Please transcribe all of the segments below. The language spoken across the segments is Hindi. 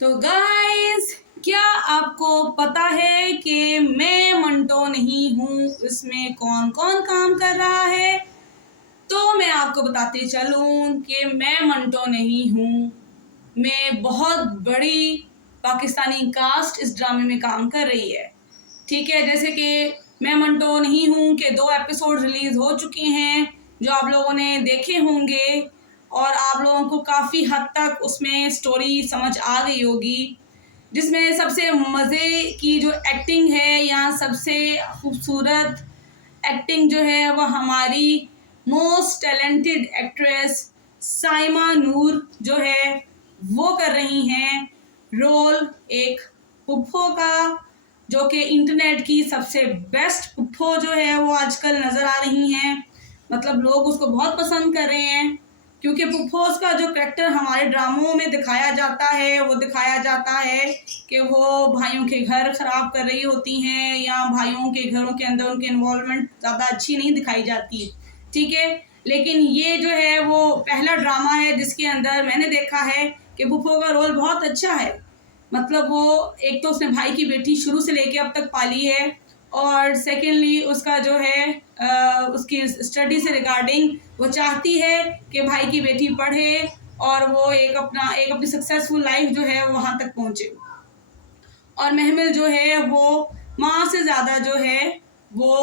तो गाइस, क्या आपको पता है कि मैं मंटो नहीं हूँ, इसमें कौन कौन काम कर रहा है? तो मैं आपको बताते चलूँ कि मैं मंटो नहीं हूँ। मैं बहुत बड़ी पाकिस्तानी कास्ट इस ड्रामे में काम कर रही है। ठीक है, जैसे कि मैं मंटो नहीं हूँ के 2 एपिसोड रिलीज हो चुके हैं जो आप लोगों ने देखे होंगे और आप लोगों को काफ़ी हद तक उसमें स्टोरी समझ आ गई होगी, जिसमें सबसे मज़े की जो एक्टिंग है या सबसे खूबसूरत एक्टिंग जो है वह हमारी मोस्ट टैलेंटेड एक्ट्रेस साइमा नूर जो है वो कर रही हैं रोल एक पुप्पो का, जो कि इंटरनेट की सबसे बेस्ट पुप्पो जो है वो आजकल नज़र आ रही हैं। मतलब लोग उसको बहुत पसंद कर रहे हैं क्योंकि पुप्पोस का जो करेक्टर हमारे ड्रामों में दिखाया जाता है वो दिखाया जाता है कि वो भाइयों के घर ख़राब कर रही होती हैं या भाइयों के घरों के अंदर उनकी इन्वॉल्वमेंट ज़्यादा अच्छी नहीं दिखाई जाती है। ठीक है, लेकिन ये जो है वो पहला ड्रामा है जिसके अंदर मैंने देखा है कि पुप्पो का रोल बहुत अच्छा है। मतलब वो एक तो उसने भाई की बेटी शुरू से लेके अब तक पाली है और सेकेंडली उसका जो है उसकी स्टडी से रिगार्डिंग वो चाहती है कि भाई की बेटी पढ़े और वो एक अपनी सक्सेसफुल लाइफ जो है वहाँ तक पहुँचे। और महमिल जो है वो माँ से ज़्यादा जो है वो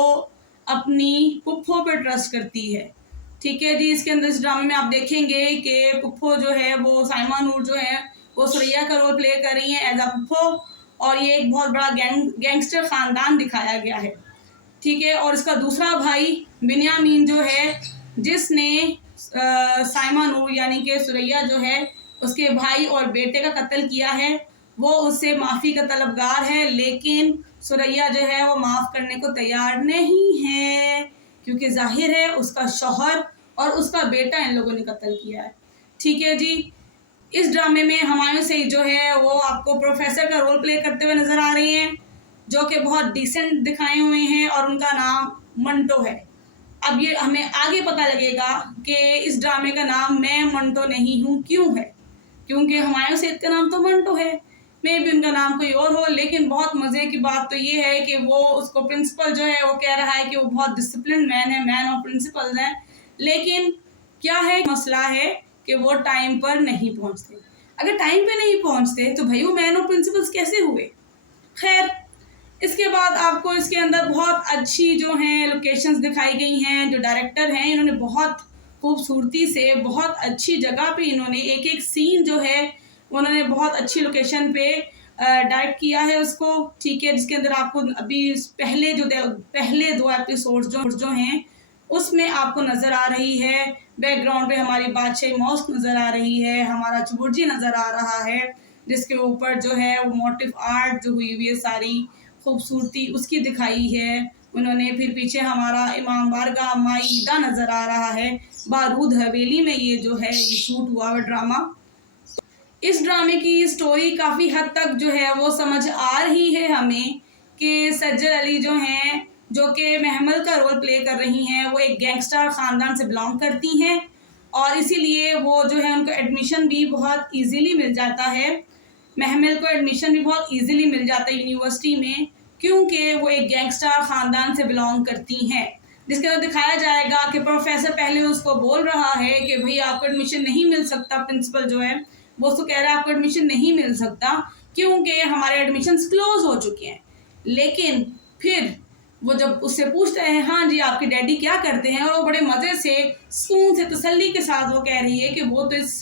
अपनी पुप्पो पे ट्रस्ट करती है। ठीक है जी, इसके अंदर इस ड्रामे में आप देखेंगे कि पुप्पो जो है वो साइमा नूर जो है वो सुरैया का रोल प्ले कर रही हैं एज अ पुप्पो, और ये एक बहुत बड़ा गैंगस्टर ख़ानदान दिखाया गया है। ठीक है, और इसका दूसरा भाई बिन्यामीन जो है जिसने साइमा नूर यानी कि सुरैया जो है उसके भाई और बेटे का कत्ल किया है, वो उससे माफ़ी का तलबगार है, लेकिन सुरैया जो है वो माफ़ करने को तैयार नहीं है क्योंकि जाहिर है उसका शौहर और उसका बेटा इन लोगों ने कत्ल किया है। ठीक है जी, इस ड्रामे में हुमायूं सईद जो है वो आपको प्रोफेसर का रोल प्ले करते हुए नज़र आ रही हैं, जो कि बहुत डिसेंट दिखाए हुए हैं और उनका नाम मंटो है। अब ये हमें आगे पता लगेगा कि इस ड्रामे का नाम मैं मंटो नहीं हूँ क्यों है, क्योंकि हुमायूं सईद का नाम तो मंटो है, मे भी उनका नाम कोई और हो। लेकिन बहुत मज़े की बात तो ये है कि वो उसको प्रिंसिपल जो है वो कह रहा है कि वो बहुत डिसिप्लिन मैन है, मैन ऑफ प्रिंसिपल्स हैं, लेकिन क्या है मसला है कि वो टाइम पर नहीं पहुंचते। अगर टाइम पे नहीं पहुंचते तो भाई वो मैन ऑफ प्रिंसिपल्स कैसे हुए? खैर, इसके बाद आपको इसके अंदर बहुत अच्छी जो हैं लोकेशंस दिखाई गई हैं। जो डायरेक्टर हैं इन्होंने बहुत खूबसूरती से बहुत अच्छी जगह पे इन्होंने एक एक सीन जो है उन्होंने बहुत अच्छी लोकेशन पे डायरेक्ट किया है उसको। ठीक है, जिसके अंदर आपको अभी पहले 2 एपिसोड जो हैं उसमें आपको नज़र आ रही है, बैकग्राउंड पे हमारी बादशाही मॉस्क नज़र आ रही है, हमारा चुबुर्जी नज़र आ रहा है, जिसके ऊपर जो है वो मोटिव आर्ट जो हुई हुई है सारी खूबसूरती उसकी दिखाई है उन्होंने। फिर पीछे हमारा इमाम बारगाह माईदा नज़र आ रहा है, बारूद हवेली में ये जो है ये शूट हुआ हुआ ड्रामा। इस ड्रामे की स्टोरी काफ़ी हद तक जो है वो समझ आ रही है हमें कि सज्जद अली जो हैं जो कि महमल का रोल प्ले कर रही हैं वो एक गैंगस्टर ख़ानदान से बिलोंग करती हैं और इसीलिए वो जो है उनको एडमिशन भी बहुत इजीली मिल जाता है। महमल को एडमिशन भी बहुत इजीली मिल जाता है यूनिवर्सिटी में क्योंकि वो एक गैंगस्टर ख़ानदान से बिलोंग करती हैं। जिसके अंदर दिखाया जाएगा कि प्रोफेसर पहले उसको बोल रहा है कि भाई आपको एडमिशन नहीं मिल सकता, प्रिंसिपल जो है वो उसको कह रहा है आपको एडमिशन नहीं मिल सकता क्योंकि हमारे एडमिशन क्लोज हो चुके हैं। लेकिन फिर वो जब उससे पूछते हैं हाँ जी आपके डैडी क्या करते हैं, और वो बड़े मज़े से सुकून से तसल्ली के साथ वो कह रही है कि वो तो इस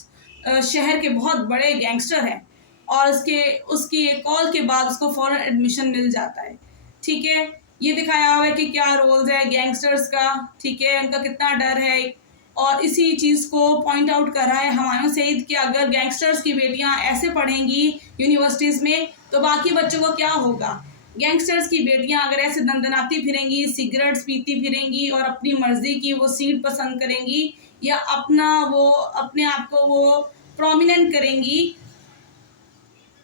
शहर के बहुत बड़े गैंगस्टर हैं, और उसकी एक कॉल के बाद उसको फ़ौरन एडमिशन मिल जाता है। ठीक है, ये दिखाया हुआ है कि क्या रोल्स है गैंगस्टर्स का, ठीक है, उनका कितना डर है, और इसी चीज़ को पॉइंट आउट कर रहा है हुमायूं सईद कि अगर गैंगस्टर्स की बेटियां ऐसे पढ़ेंगी यूनिवर्सिटीज़ में तो बाकी बच्चों को क्या होगा। गैंगस्टर्स की बेटियां अगर ऐसे दंदनाती फिरेंगी, सिगरेट्स पीती फिरेंगी और अपनी मर्जी की वो सीट पसंद करेंगी या अपने आप को वो प्रोमिनेंट करेंगी,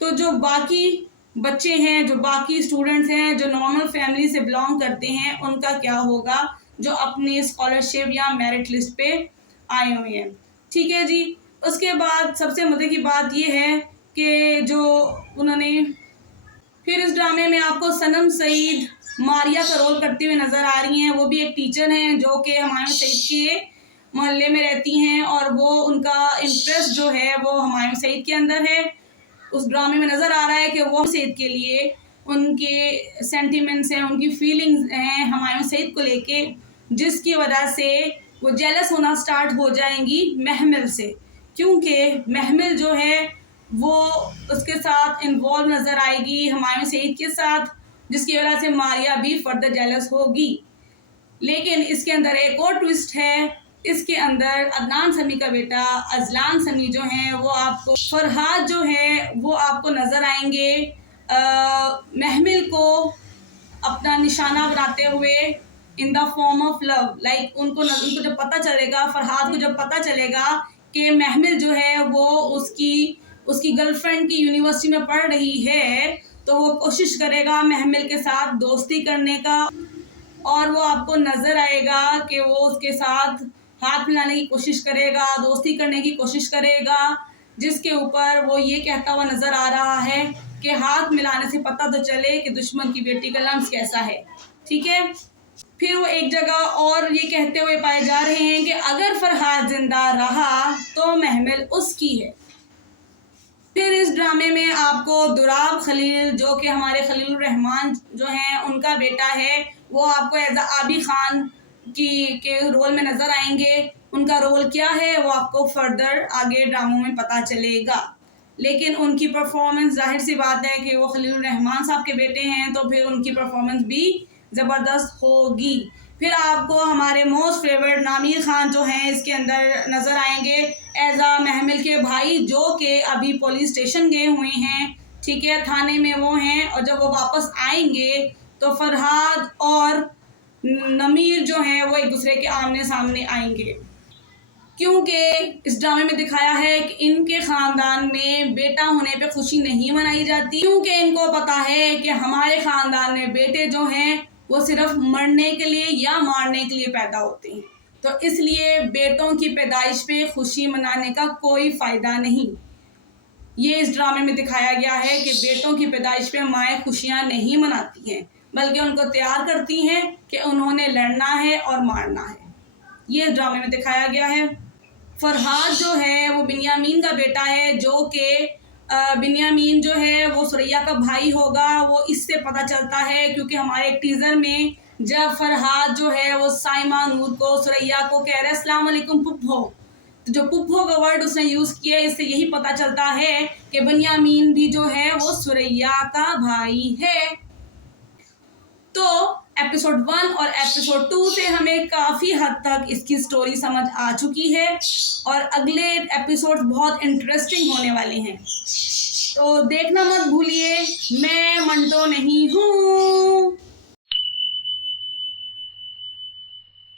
तो जो बाकी बच्चे हैं, जो बाकी स्टूडेंट्स हैं, जो नॉर्मल फैमिली से बिलोंग करते हैं, उनका क्या होगा जो अपनी स्कॉलरशिप या मेरिट लिस्ट पे आए हुए हैं। ठीक है जी, उसके बाद सबसे मज़े की बात ये है के जो उन्होंने। फिर इस ड्रामे में आपको सनम सईद मारिया का रोल करते हुए नज़र आ रही हैं। वो भी एक टीचर हैं जो कि हुमायूं सईद के मोहल्ले में रहती हैं और वो उनका इंटरेस्ट जो है वो हुमायूं सईद के अंदर है। उस ड्रामे में नज़र आ रहा है कि वो सईद के लिए उनके सेंटिमेंट्स हैं, उनकी फीलिंग्स हैं हुमायूं सईद को लेके, जिसकी वजह से वो जेलस होना स्टार्ट हो जाएंगी महमिल से, क्योंकि महमिल जो है वो उसके साथ इन्वॉल्व नज़र आएगी हुमायूं सईद के साथ, जिसकी वजह से मारिया भी फर्दर जेलस होगी। लेकिन इसके अंदर एक और ट्विस्ट है। इसके अंदर अदनान समी का बेटा अजलान समी जो है वो आपको, फरहाद जो है वो आपको नज़र आएंगे महमिल को अपना निशाना बनाते हुए in the form of love. Like उनको जब पता चलेगा, फरहाद को जब पता चलेगा कि महमिल जो है वो उसकी गर्लफ्रेंड की यूनिवर्सिटी में पढ़ रही है, तो वो कोशिश करेगा महमिल के साथ दोस्ती करने का, और वो आपको नज़र आएगा कि वो उसके साथ हाथ मिलाने की कोशिश करेगा, दोस्ती करने की कोशिश करेगा, जिसके ऊपर वो ये कहता हुआ नज़र आ रहा है कि हाथ मिलाने से पता तो चले कि दुश्मन की बेटी का लम्स कैसा है। ठीक है। फिर वो एक जगह और ये कहते हुए पाए जा रहे हैं कि अगर फरहाद जिंदा रहा तो महमिल उसकी है। फिर इस ड्रामे में आपको दुराब खलील जो कि हमारे खलील रहमान जो हैं उनका बेटा है, वो आपको एज आबी खान के रोल में नज़र आएंगे। उनका रोल क्या है वो आपको फर्दर आगे ड्रामों में पता चलेगा। लेकिन उनकी परफॉर्मेंस, जाहिर सी बात है कि वो खलील रहमान साहब के बेटे हैं, तो फिर उनकी परफॉर्मेंस भी ज़बरदस्त होगी। फिर आपको हमारे मोस्ट फेवरेट नामीर खान जो हैं इसके अंदर नज़र आएंगे एज आ महमिल के भाई, जो कि अभी पुलिस स्टेशन गए हुए हैं। ठीक है, थाने में वो हैं, और जब वो वापस आएंगे तो फरहाद और नमीर जो हैं वो एक दूसरे के आमने सामने आएंगे, क्योंकि इस ड्रामे में दिखाया है कि इनके ख़ानदान में बेटा होने पे खुशी नहीं मनाई जाती, क्योंकि इनको पता है कि हमारे ख़ानदान में बेटे जो हैं वो सिर्फ मरने के लिए या मारने के लिए पैदा होते हैं, तो इसलिए बेटों की पैदाइश पे खुशी मनाने का कोई फ़ायदा नहीं। ये इस ड्रामे में दिखाया गया है कि बेटों की पैदाइश पे माएँ खुशियाँ नहीं मनाती हैं, बल्कि उनको तैयार करती हैं कि उन्होंने लड़ना है और मारना है। ये इस ड्रामे में दिखाया गया है। फरहाद जो है वो बिन्यामीन का बेटा है, जो कि बिन्यामीन जो है वो सुरैया का भाई होगा। वो इससे पता चलता है क्योंकि हमारे टीज़र में जब फरहाद जो है वो साइमा नूर को, सुरैया को कह रहे हैं अस्सलाम वालेकुम पुप्पो, तो जो पुप्पो का वर्ड उसने यूज़ किया, इससे यही पता चलता है कि बिन्यामीन भी जो है वो सुरैया का भाई है। तो एपिसोड 1 और एपिसोड 2 से हमें काफ़ी हद तक इसकी स्टोरी समझ आ चुकी है, और अगले एपिसोड बहुत इंटरेस्टिंग होने वाले हैं, तो देखना मत भूलिए। मैं मंटो नहीं हूँ।